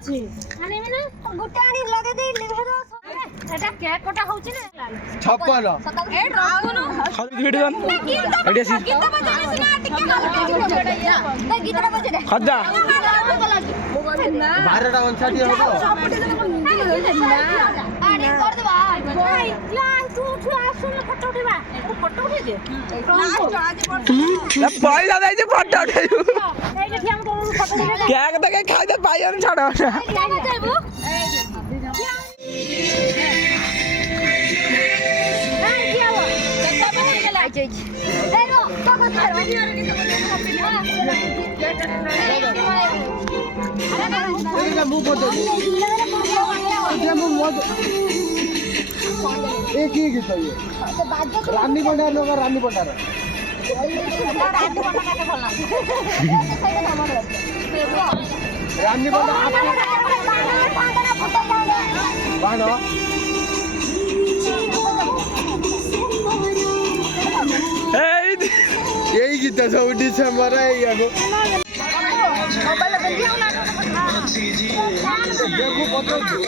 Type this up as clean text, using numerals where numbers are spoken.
ଅଛି ଆଣିବି ନା ଗୋଟେ ଆଣି ଲଗେଇ ଦେଇ ଲିଭର এটা কেক কটা হচ্ছে না 56 এ রাখুনো খালি ভিডিও গান এডি আসি গীত বাজানি না টিকে হালকা না গীতটা বাজে দে খাজা 12টা 59 হলো আরে কর দেবা ভাই ক্লাস তুই আসুন ফটো উঠিবা ফটো উঠে দে না পয়সা দেই যে ফটো উঠাইবো এই যে আমি তোর ফটো উঠে কেক দেখে খাইতে পাই আর ছাড়ো না কেক যাইবো এই যে एक ही गीत है ये रानी भंडार लोग रानी भंडार रानी भंडार बानो यही गीत है 14 डिसेंबर है ये को देखो पत्र